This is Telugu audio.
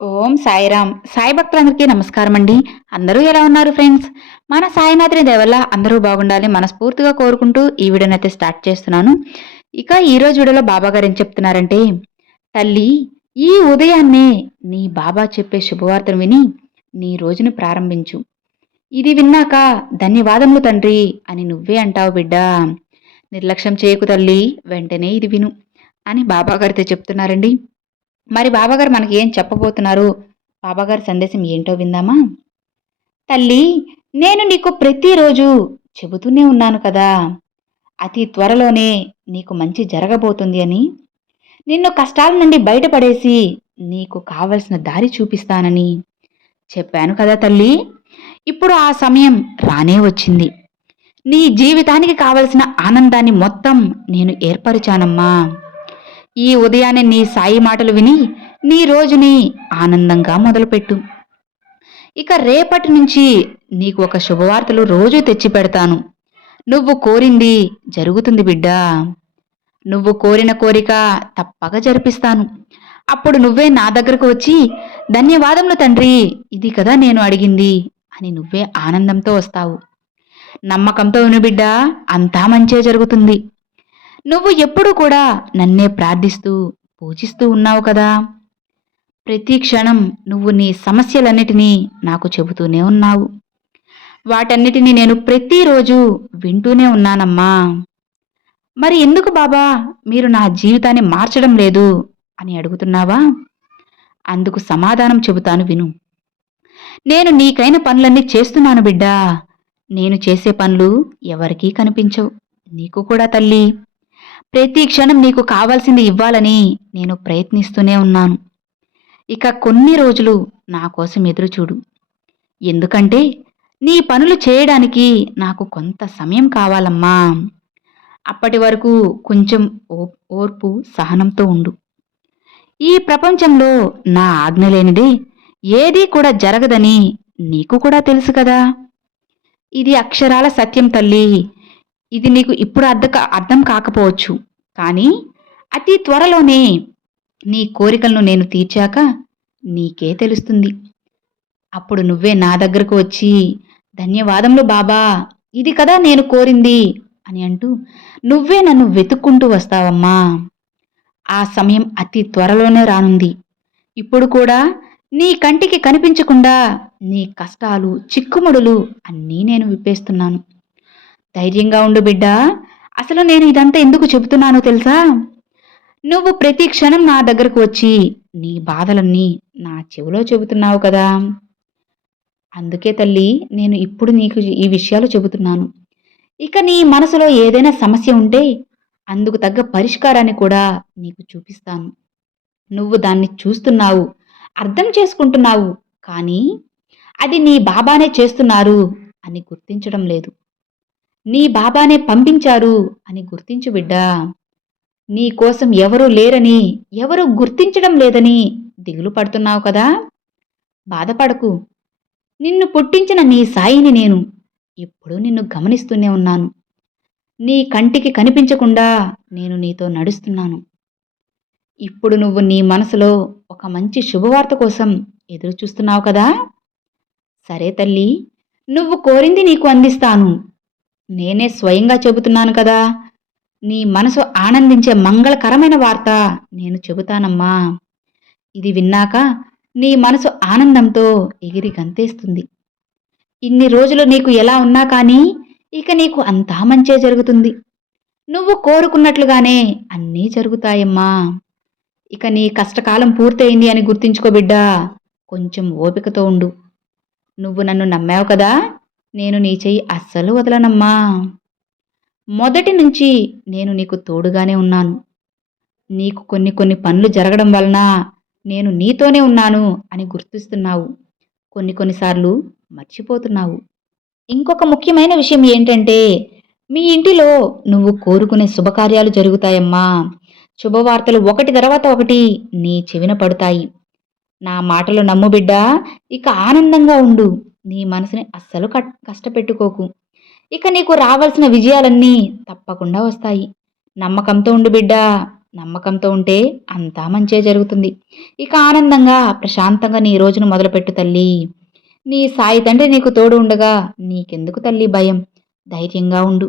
ఓం సాయిరామ్. సాయి భక్తులందరికీ నమస్కారం అండి అందరూ ఎలా ఉన్నారు ఫ్రెండ్స్? మన సాయినాథుని దేవల్ల అందరూ బాగుండాలి మనస్ఫూర్తిగా కోరుకుంటూ ఈ వీడియోని అయితే స్టార్ట్ చేస్తున్నాను. ఇక ఈరోజు వీడియోలో బాబా గారు ఏం చెప్తున్నారంటే తల్లి ఈ ఉదయాన్నే నీ బాబా చెప్పే శుభవార్తను విని నీ రోజును ప్రారంభించు. ఇది విన్నాక ధన్యవాదములు తండ్రి అని నువ్వే అంటావు బిడ్డా. నిర్లక్ష్యం చేయకు తల్లి వెంటనే ఇది విను అని బాబా గారితో చెప్తున్నారండి. మరి బాబాగారు మనకి ఏం చెప్పబోతున్నారు? బాబాగారి సందేశం ఏంటో విందామా? తల్లి నేను నీకు ప్రతిరోజు చెబుతూనే ఉన్నాను కదా. అతి త్వరలోనే నీకు మంచి జరగబోతుంది అని. నిన్ను కష్టాల నుండి బయటపడేసి నీకు కావలసిన దారి చూపిస్తానని చెప్పాను కదా తల్లి. ఇప్పుడు ఆ సమయం రానే వచ్చింది. నీ జీవితానికి కావలసిన ఆనందాన్ని మొత్తం నేను ఏర్పరిచానమ్మా. ఈ ఉదయాన్నే నీ సాయి మాటలు విని నీ రోజుని ఆనందంగా మొదలుపెట్టు. ఇక రేపటి నుంచి నీకు ఒక శుభవార్తలు రోజు తెచ్చి పెడతాను. నువ్వు కోరింది జరుగుతుంది బిడ్డా. నువ్వు కోరిన కోరిక తప్పక జరిపిస్తాను. అప్పుడు నువ్వే నా దగ్గరకు వచ్చి ధన్యవాదములు తండ్రి ఇది కదా నేను అడిగింది అని నువ్వే ఆనందంతో వస్తావు. నమ్మకంతో విను బిడ్డా అంతా మంచే జరుగుతుంది. నువ్వు ఎప్పుడు కూడా నన్నే ప్రార్థిస్తూ పూజిస్తూ ఉన్నావు కదా. ప్రతి క్షణం నువ్వు నీ సమస్యలన్నిటినీ నాకు చెబుతూనే ఉన్నావు. వాటన్నిటిని నేను ప్రతిరోజు వింటూనే ఉన్నానమ్మా. మరి ఎందుకు బాబా మీరు నా జీవితాన్ని మార్చడం లేదు అని అడుగుతున్నావా? అందుకు సమాధానం చెబుతాను విను. నేను నీకైన పనులన్నీ చేస్తున్నాను బిడ్డా. నేను చేసే పనులు ఎవరికీ కనిపించవు. నీకు కూడా తల్లి. ప్రతి క్షణం నీకు కావాల్సింది ఇవ్వాలని నేను ప్రయత్నిస్తూనే ఉన్నాను. ఇక కొన్ని రోజులు నా కోసం ఎదురుచూడు ఎందుకంటే నీ పనులు చేయడానికి నాకు కొంత సమయం కావాలమ్మా. అప్పటి వరకు కొంచెం ఓర్పు సహనంతో ఉండు. ఈ ప్రపంచంలో నా ఆజ్ఞ లేనిదే ఏదీ కూడా జరగదని నీకు కూడా తెలుసు కదా. ఇది అక్షరాల సత్యం తల్లి. ఇది నీకు ఇప్పుడు అర్థ అర్థం కాకపోవచ్చు. కానీ అతి త్వరలోనే నీ కోరికలను నేను తీర్చాక నీకే తెలుస్తుంది. అప్పుడు నువ్వే నా దగ్గరకు వచ్చి ధన్యవాదములు బాబా ఇది కదా నేను కోరింది అని అంటూ నువ్వే నన్ను వెతుక్కుంటూ వస్తావమ్మా. ఆ సమయం అతి త్వరలోనే రానుంది. ఇప్పుడు కూడా నీ కంటికి కనిపించకుండా నీ కష్టాలు చిక్కుముడులు అన్నీ నేను విప్పేస్తున్నాను. ధైర్యంగా ఉండు బిడ్డా. అసలు నేను ఇదంతా ఎందుకు చెబుతున్నానో తెలుసా? నువ్వు ప్రతి క్షణం నా దగ్గరకు వచ్చి నీ బాధలన్నీ నా చెవిలో చెబుతున్నావు కదా. అందుకే తల్లి నేను ఇప్పుడు నీకు ఈ విషయాలు చెబుతున్నాను. ఇక నీ మనసులో ఏదైనా సమస్య ఉంటే అందుకు తగ్గ పరిష్కారాన్ని కూడా నీకు చూపిస్తాను. నువ్వు దాన్ని చూస్తున్నావు అర్థం చేసుకుంటున్నావు కానీ అది నీ బాబానే చేస్తున్నారు అని గుర్తించడం లేదు. నీ బాబానే పంపించారు అని గుర్తించు బిడ్డా. నీ కోసం ఎవరూ లేరని ఎవరు గుర్తించడం లేదని దిగులు పడుతున్నావు కదా? బాధపడకు. నిన్ను పుట్టించిన నీ సాయిని నేను ఎప్పుడూ నిన్ను గమనిస్తూనే ఉన్నాను. నీ కంటికి కనిపించకుండా నేను నీతో నడుస్తున్నాను. ఇప్పుడు నువ్వు నీ మనసులో ఒక మంచి శుభవార్త కోసం ఎదురు చూస్తున్నావు కదా? సరే తల్లి నువ్వు కోరింది నీకు అందిస్తాను. నేనే స్వయంగా చెబుతున్నాను కదా. నీ మనసు ఆనందించే మంగళకరమైన వార్త నేను చెబుతానమ్మా. ఇది విన్నాక నీ మనసు ఆనందంతో ఎగిరి గంతేస్తుంది. ఇన్ని రోజులు నీకు ఎలా ఉన్నా కానీ ఇక నీకు అంతా మంచే జరుగుతుంది. నువ్వు కోరుకున్నట్లుగానే అన్నీ జరుగుతాయమ్మా. ఇక నీ కష్టకాలం పూర్తయింది అని గుర్తించుకో బిడ్డా. కొంచెం ఓపికతో ఉండు. నువ్వు నన్ను నమ్మావు కదా. నేను నీ చెయ్యి అస్సలు వదలనమ్మా. మొదటి నుంచి నేను నీకు తోడుగానే ఉన్నాను. నీకు కొన్ని కొన్ని పనులు జరగడం వలన నేను నీతోనే ఉన్నాను అని గుర్తిస్తున్నావు. కొన్ని కొన్నిసార్లు మర్చిపోతున్నావు. ఇంకొక ముఖ్యమైన విషయం ఏంటంటే మీ ఇంటిలో నువ్వు కోరుకునే శుభకార్యాలు జరుగుతాయమ్మా. శుభవార్తలు ఒకటి తర్వాత ఒకటి నీ చెవిన పడతాయి. నా మాటలు నమ్ము బిడ్డ ఇక ఆనందంగా ఉండు. నీ మనసుని అస్సలు కట్ కష్టపెట్టుకోకు. ఇక నీకు రావాల్సిన విజయాలన్నీ తప్పకుండా వస్తాయి. నమ్మకంతో ఉండు బిడ్డా. నమ్మకంతో ఉంటే అంతా మంచే జరుగుతుంది. ఇక ఆనందంగా ప్రశాంతంగా నీ రోజును మొదలుపెట్టు తల్లి. నీ సాయి తండ్రి నీకు తోడు ఉండగా నీకెందుకు తల్లి భయం? ధైర్యంగా ఉండు.